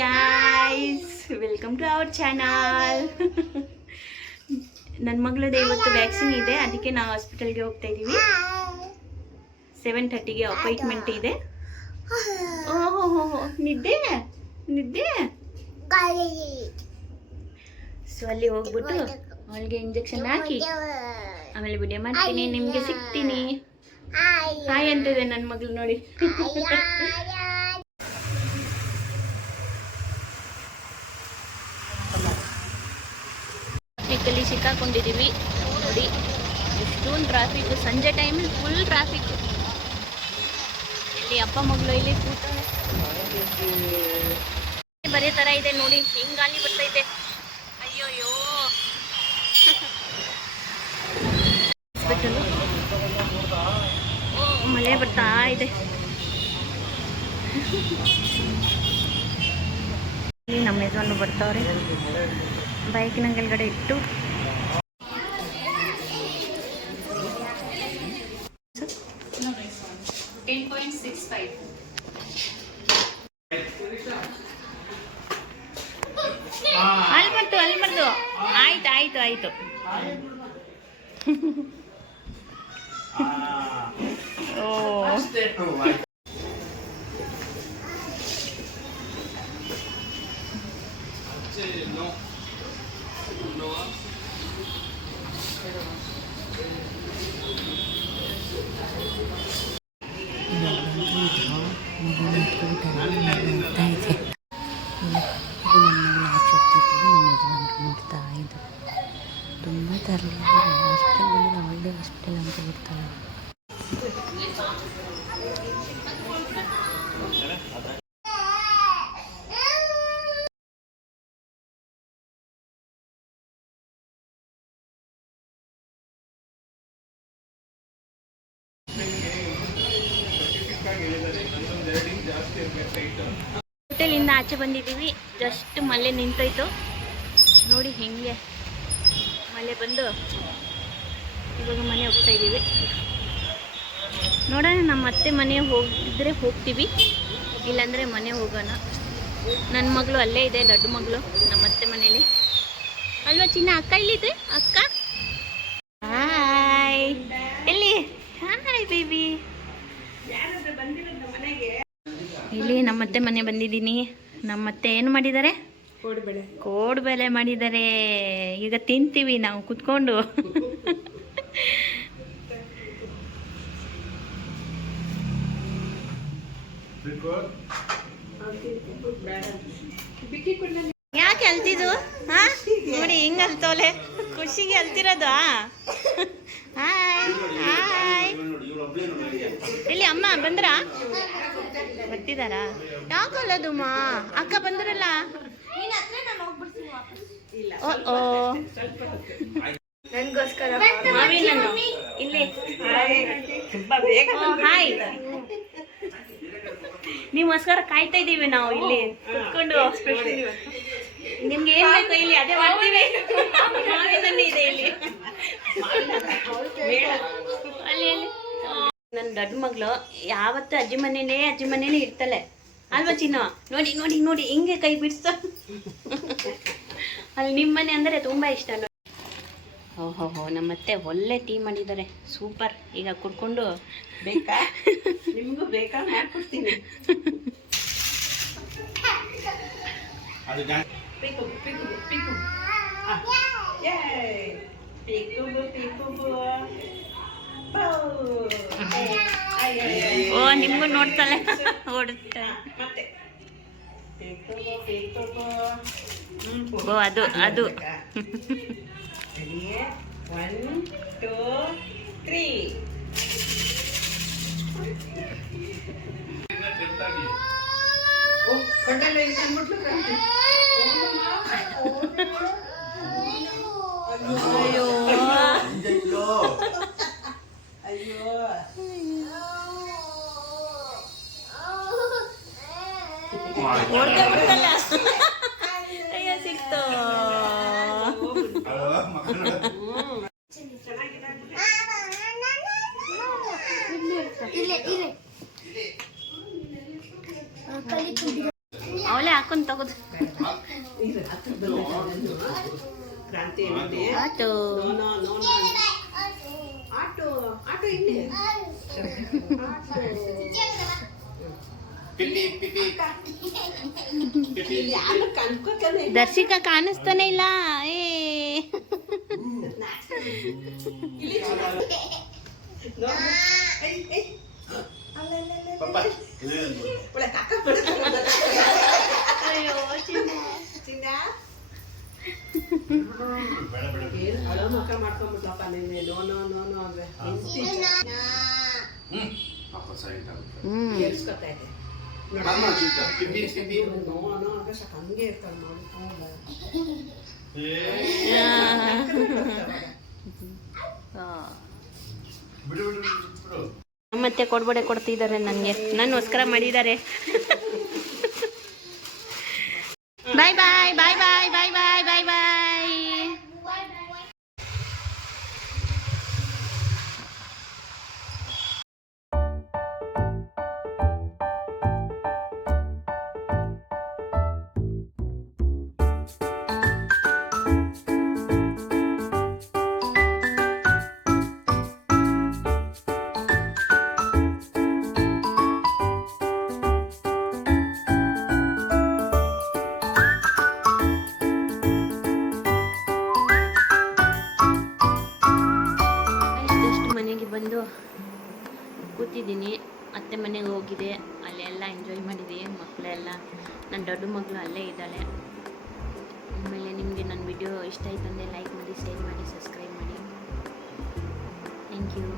Guys, welcome to our channel. ನನ್ನ ಮಗಳದ್ದು ಇವತ್ತು ವ್ಯಾಕ್ಸಿನ್ ಇದೆ, ಅದಕ್ಕೆ ನಾವು ಹಾಸ್ಪಿಟಲ್ಗೆ ಹೋಗ್ತಾ ಇದ್ದೀವಿ. 7:30ಗೆ ಅಪಾಯಿಂಟ್ಮೆಂಟ್ ಇದೆ. ಓಹೋ, ನಿದ್ದೆ ಸೊ ಅಲ್ಲಿ ಹೋಗ್ಬಿಟ್ಟು ಅವಳಿಗೆ ಇಂಜೆಕ್ಷನ್ ಹಾಕಿ ಆಮೇಲೆ ವಿಡಿಯೋ ಮಾಡ್ತೀನಿ, ನಿಮಗೆ ಸಿಗ್ತೀನಿ. ಹಾಯ್ ಅಂತಿದೆ ನನ್ನ ಮಗಳು ನೋಡಿ. ಟ್ರಾಫಿಕಲ್ಲಿ ಸಿಕ್ಕಾಕೊಂಡಿದ್ದೀವಿ ನೋಡಿ. ಎಷ್ಟೊಂದು ಟ್ರಾಫಿಕ್, ಸಂಜೆ ಟೈಮಲ್ಲಿ ಫುಲ್ ಟ್ರಾಫಿಕ್. ಇಲ್ಲಿ ಅಪ್ಪ ಮಗಳು ಇಲ್ಲಿ ಕೂತಾರೆ, ಬರೀ ಥರ ಇದೆ ನೋಡಿ. ಹಿಂಗೆ ಗಾಳಿ ಬರ್ತೈತೆ, ಅಯ್ಯೋಯ್ಯೋ. ಮಳೆ ಬರ್ತಾ ಇದೆ. ಇಲ್ಲಿ ನಮ್ಮ ಯಜಮಾನ್ರು ಬರ್ತಾವ್ರೆ, ಬೈಕ್ನ ಕೆಳಗಡೆ ಇಟ್ಟು. ಅಲ್ಲಿ ಬರ್ತು. ಆಯ್ತು. ತುಂಬ ತರಲಿ ಹಾಸ್ಪಿಟಲ್ ಬಂದರೆ ಒಳ್ಳೆ ಹಾಸ್ಪಿಟಲ್ ಅಂತ ಬಿಡ್ತಾರೆ. ಹೋಟೆಲಿಂದ ಆಚೆ ಬಂದಿದ್ದೀವಿ. ಜಸ್ಟ್ ಮಳೆ ನಿಂತೋಯ್ತು ನೋಡಿ. ಹೆಂಗೆ ಮಳೆ ಬಂದು ಇವಾಗ ಮನೆ ಹೋಗ್ತಾ ಇದ್ದೀವಿ. ನೋಡೋಣ, ನಮ್ಮ ಅತ್ತೆ ಮನೆ ಹೋಗಿದ್ರೆ ಹೋಗ್ತೀವಿ, ಇಲ್ಲಾಂದರೆ ಮನೆ ಹೋಗೋಣ. ನನ್ನ ಮಗಳು ಅಲ್ಲೇ ಇದೆ, ದೊಡ್ಡ ಮಗಳು ನಮ್ಮ ಅತ್ತೆ ಮನೇಲಿ ಅಲ್ವಾ ಚಿನ್ನ? ಅಕ್ಕ ಇಲ್ಲಿದೆ, ಅಕ್ಕ. ಹಾಯ್, ಎಲ್ಲಿ? Hi baby. ಇಲ್ಲಿ ನಮ್ಮತ್ತೆ ಮನೆ ಬಂದಿದ್ದೀನಿ. ನಮ್ಮತ್ತೆ ಏನು ಮಾಡಿದ್ದಾರೆ? ಕೋಡ್ಬಳೆ ಮಾಡಿದ್ದಾರೆ. ಈಗ ತಿಂತೀವಿ ನಾವು ಕುತ್ಕೊಂಡು. ಯಾಕೆ ಅಲ್ತಿದ್ದು? ಹಾ ನೋಡಿ ಹಿಂಗ ಅಲ್ತೋಲೆ, ಖುಷಿಗೆ ಅಲ್ತಿರೋದು. Hi hi. ಇಲ್ಲಿ ಅಮ್ಮ ಬಂದ್ರಾ? ಬರ್ತಿದಾರಾ? ಯಾಕಲ್ಲದುಮ್ಮ, ಅಕ್ಕ ಬಂದ್ರಲ್ಲ. ಓ ನನಗೋಸ್ಕರ ಮಾವಿನ ಇಲ್ಲಿ. ಹಾಯ್, ನಿಮ್ಗೋಸ್ಕರ ಕಾಯ್ತಾ ಇದ್ದೀವಿ ನಾವು ಇಲ್ಲಿ ಕುತ್ಕೊಂಡು. ನಿಮ್ಗೆ ಏನ್ ಬೇಕು ಇಲ್ಲಿ ಅದೇ ಮಾಡ್ತೀವಿ. ಮಾವಿನ ಇದೆ ಇಲ್ಲಿ. ಅಲ್ಲಿ ನನ್ನ ದೊಡ್ಡ ಮಗಳು ಯಾವತ್ತೂ ಅಜ್ಜಿ ಮನೇನೇ ಇರ್ತಾಳೆ ಅಲ್ವಾ ಚಿನ್ನ? ನೋಡಿ ಹಿಂಗೆ ಕೈ ಬಿಡ್ಸ. ಅಲ್ಲಿ ನಿಮ್ಮ ಮನೆ ಅಂದರೆ ತುಂಬ ಇಷ್ಟ. ಓಹೋ, ನಮ್ಮತ್ತೆ ಒಳ್ಳೆ ಟೀ ಮಾಡಿದ್ದಾರೆ, ಸೂಪರ್. ಈಗ ಕುಡ್ಕೊಂಡು ಬೇಕಾ? ನಿಮಗೂ ಬೇಕಾ? ಮಾಡ್ಕೊಡ್ತೀನಿ. ಓ, ನಿಮ್ಗೂ ನೋಡ್ತಾಳೆ, ಓಡುತ್ತಾಳೆ. ಓ ಅದು 1 2 3. ಅಯ್ಯೋ ಓಡ್ದೆ ಬಿಡ್ತಲ್ಲ. ಅಯ್ಯೋ ಸಿಕ್ತು. ಅವಳೇ ಮಾಡ್ಕೊಂಡು ತಗೋದು. ಇದು ಹತ್ರ ಬಂದು ಕ್ರಾಂತಿ ನೋಡಿ. Auto no no no no auto auto ಇಲ್ಲಿ ಇಲ್ಲಿ ಯಾರು ಕನ್ಕೋತಾನೆ ದರ್ಶಿಕಾ ಕಾಣಿಸ್ತಾನೆ ಇಲ್ಲ. ಏ ಇಲ್ಲಿ ನೋಡು. ಐ ಐ ಒಳ್ಳೆ ಕಾಕ ಅಯ್ಯೋ ಚಿನ್ನ. ಚಿನ್ನ ಏನು ಹಳೋ ಮಕ್ಕ ಮಾಡ್ಕೊಂಡ್ಬಿಟ್ಲಪ್ಪ ನಿನ್ನೆ. ನೋ ನೋ ನೋ ನೋ ಅಂದ್ರೆ ಕೇಳಿಸ್ಕೊತಾ ಇದೆ. ನೋ ನೋ ಅಂದ್ರೆ ಸಾಕು ಹಂಗೆ ಇರ್ತಾಳೆ ನೋಡಿ. ಮತ್ತೆ ಕೊಡ್ಬಡೆ ಕೊಡ್ತಿದ್ದಾರೆ ನನಗೆ, ನನ್ಗೋಸ್ಕರ ಮಾಡಿದ್ದಾರೆ. ಬಾಯ್ ಬಾಯ್ ಬಾಯ್ ಬಾಯ್ ಬಾಯ್ ಬಾಯ್ ಬಾಯ್ ಬಾಯ್. ಬಂದು ಕೂತಿದ್ದೀನಿ. ಅತ್ತೆ ಮನೆಗೆ ಹೋಗಿದೆ, ಅಲ್ಲೆಲ್ಲ ಎಂಜಾಯ್ ಮಾಡಿದೆ. ಮಕ್ಕಳೆಲ್ಲ, ನನ್ನ ದೊಡ್ಡ ಮಗಳು ಅಲ್ಲೇ ಇದ್ದಾಳೆ. ಆಮೇಲೆ ನಿಮಗೆ ನನ್ನ ವಿಡಿಯೋ ಇಷ್ಟ ಆಯ್ತು ಅಂದರೆ ಲೈಕ್ ಮಾಡಿ, ಶೇರ್ ಮಾಡಿ, ಸಬ್ಸ್ಕ್ರೈಬ್ ಮಾಡಿ. Thank you.